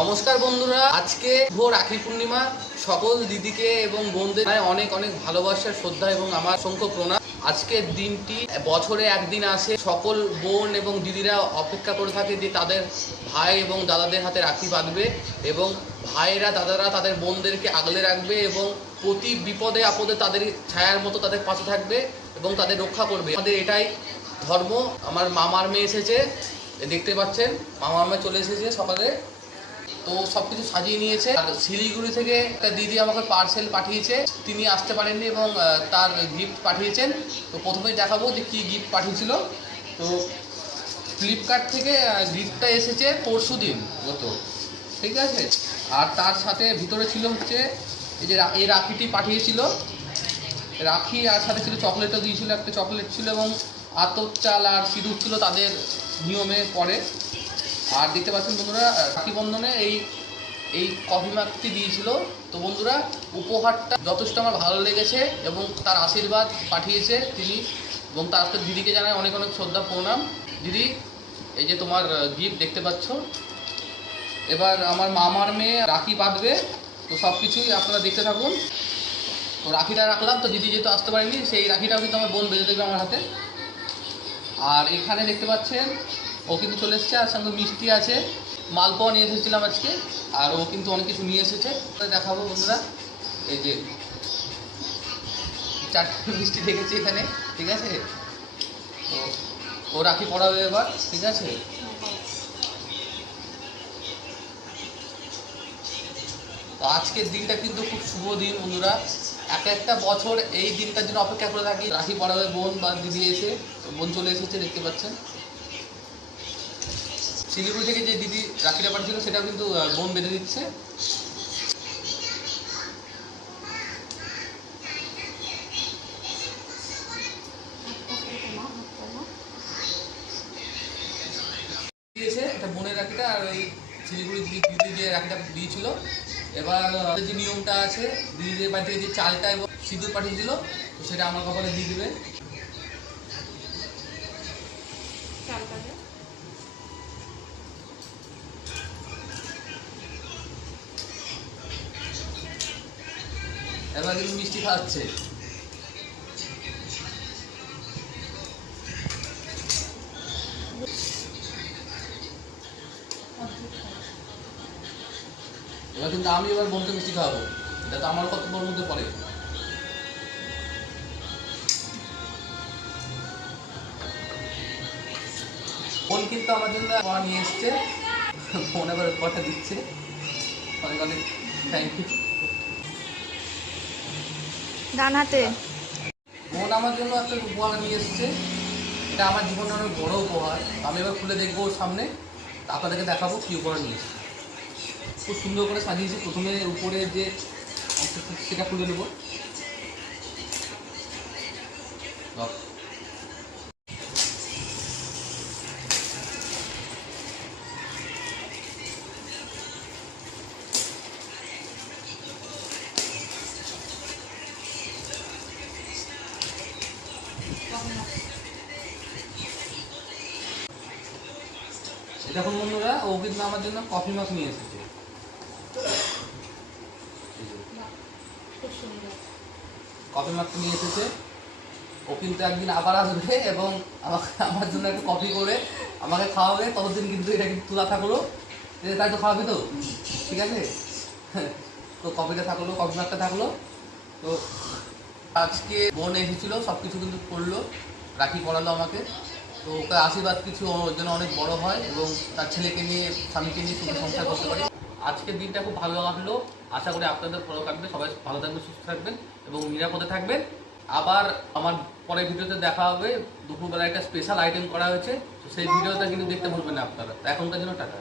নমস্কার বন্ধুরা, আজকে রাখি পূর্ণিমা। সকল দিদিকে এবং বোনদের অনেক অনেক ভালোবাসা, শ্রদ্ধা এবং আমার অসংখ্য প্রণাম। আজকের দিনটি বছরে একদিন আসে, সকল বোন এবং দিদিরা অপেক্ষা করে থাকে যে তাদের ভাই এবং দাদাদের হাতে রাখি বাঁধবে এবং ভাইয়েরা দাদারা তাদের বোনদেরকে আগলে রাখবে এবং প্রতি বিপদে আপদে তাদের ছায়ার মতো তাদের পাশে থাকবে এবং তাদের রক্ষা করবে। আমাদের এটাই ধর্ম। আমার মামার মেয়ে এসেছে, দেখতে পাচ্ছেন, মামার মেয়ে চলে এসেছে সকালে, তো সব কিছু সাজিয়ে নিয়েছে। আর শিলিগুড়ি থেকে একটা দিদি আমাকে পার্সেল পাঠিয়েছে, তিনি আসতে পারেননি এবং তার গিফট পাঠিয়েছেন। তো প্রথমেই দেখাবো যে কী গিফট পাঠিয়েছিল। তো ফ্লিপকার্ট থেকে গিফটটা এসেছে পরশু দিন গত, ঠিক আছে। আর তার সাথে ভিতরে ছিল হচ্ছে এই যে এই রাখিটি পাঠিয়েছিল, রাখি, আর সাথে ছিল চকলেটও দিয়েছিল, একটা চকলেট ছিল এবং আতপ চাল আর সিঁদুর ছিল তাদের নিয়মে পড়ে। আর দেখতে পাচ্ছেন বন্ধুরা, রাখি বন্ধনে এই কফি মাগটি দিয়েছিল। তো বন্ধুরা, উপহারটা যথেষ্ট আমার ভালো লেগেছে এবং তার আশীর্বাদ পাঠিয়েছে তিনি, এবং তার সাথে দিদিকে জানায় অনেক অনেক শ্রদ্ধা প্রণাম। দিদি, এই যে তোমার গিফট দেখতে পাচ্ছ। এবার আমার মামার মেয়ে রাখি বাঁধবে, তো সব কিছুই আপনারা দেখতে থাকুন। তো রাখিটা রাখলাম, তো দিদি যেহেতু আসতে পারেনি, সেই রাখিটাও কিন্তু আমার বোন বেঁধে দেবে আমার হাতে। আর এখানে দেখতে পাচ্ছেন ও কিন্তু চলে এসেছে, আর সঙ্গে মিষ্টি আছে, মালপোয়া নিয়ে এসেছিলাম আজকে, আর ও কিন্তু অনেক কিছু নিয়ে এসেছে। দেখাবো বন্ধুরা, এই যে 4টে মিষ্টি রেখেছি এখানে, ঠিক আছে। তো ও রাখি পড়াবে এবার, ঠিক আছে। তো আজকের দিনটা কিন্তু খুব শুভ দিন বন্ধুরা। একটা বছর এই দিনটার জন্য অপেক্ষা করে থাকি, রাখি পড়াবে বোন বা দিদি এসে। বোন চলে এসেছে, দেখতে পাচ্ছেন। শিলিগুড়ি থেকে যে দিদি রাখিটা পাঠিয়েছিল সেটাও কিন্তু বোন বেঁধে দিচ্ছে। দিয়েছে এটা বোনের রাখিটা, আর ওই শিলিগুড়ি দিদি যে রাখিটা দিয়েছিল। এবার যে নিয়মটা আছে, দিদিদের বাড়ি থেকে যে চালটা এবং সিঁদুর পাঠিয়েছিল, তো সেটা আমার কপালে দিয়ে দেবে। এবার কিন্তু মিষ্টি খাওয়াচ্ছে। এবার কিন্তু আমি এবার বোনকে মিষ্টি খাওয়াবো, এটা তো আমার কর্তব্যের মধ্যে পড়ে। বোন কিন্তু আমার জন্য পড়া নিয়ে এসছে, বোন এবার কথা দিচ্ছে। অনেক অনেক থ্যাংক ইউ। ডানাতে বোন আমার জন্য একটা উপহার নিয়ে এসছে, এটা আমার জীবনের অনেক বড় উপহার। আমি এবার খুলে দেখবো ওর সামনে, আপনাদেরকে দেখাবো কী উপহার নিয়ে এসছে। খুব সুন্দর করে সাজিয়েছি। প্রথমে উপরে যে সেটা খুলে নেবো। দেখুন বন্ধুরা, ও কিন্তু আমার জন্য কফি মাগ নিয়ে এসেছে। কফি মাগ নিয়ে এসেছে। ও কিন্তু একদিন আবার আসবে এবং আমার জন্য একটা কফি করে আমাকে খাওয়াবে। ততদিন কিন্তু এটা কিন্তু তোলা থাকলো, তাই তো খাওয়াবি তো, ঠিক আছে। তো কফিটা থাকলো, কফি মাগটা থাকলো। তো আজকে বোন এসেছিলো, সব কিছু কিন্তু করলো, রাখি পড়ালো আমাকে। তো ওকে আশীর্বাদ কিছু ওর জন্য অনেক বড় হয় এবং তার ছেলেকে নিয়ে, স্বামীকে নিয়ে সুখে সংসার করতে পারি। আজকের দিনটা খুব ভালো লাগলো। আশা করি আপনাদের ভালো কাটবে, সবাই ভালো থাকবেন, সুস্থ থাকবেন এবং নিরাপদে থাকবেন। আবার আমার পরের ভিডিওতে দেখা হবে। দুপুরবেলা একটা স্পেশাল আইটেম করা হয়েছে, তো সেই ভিডিওটা কিন্তু দেখতে ভুলবেন না আপনারা। এখনকার জন্য টাটা।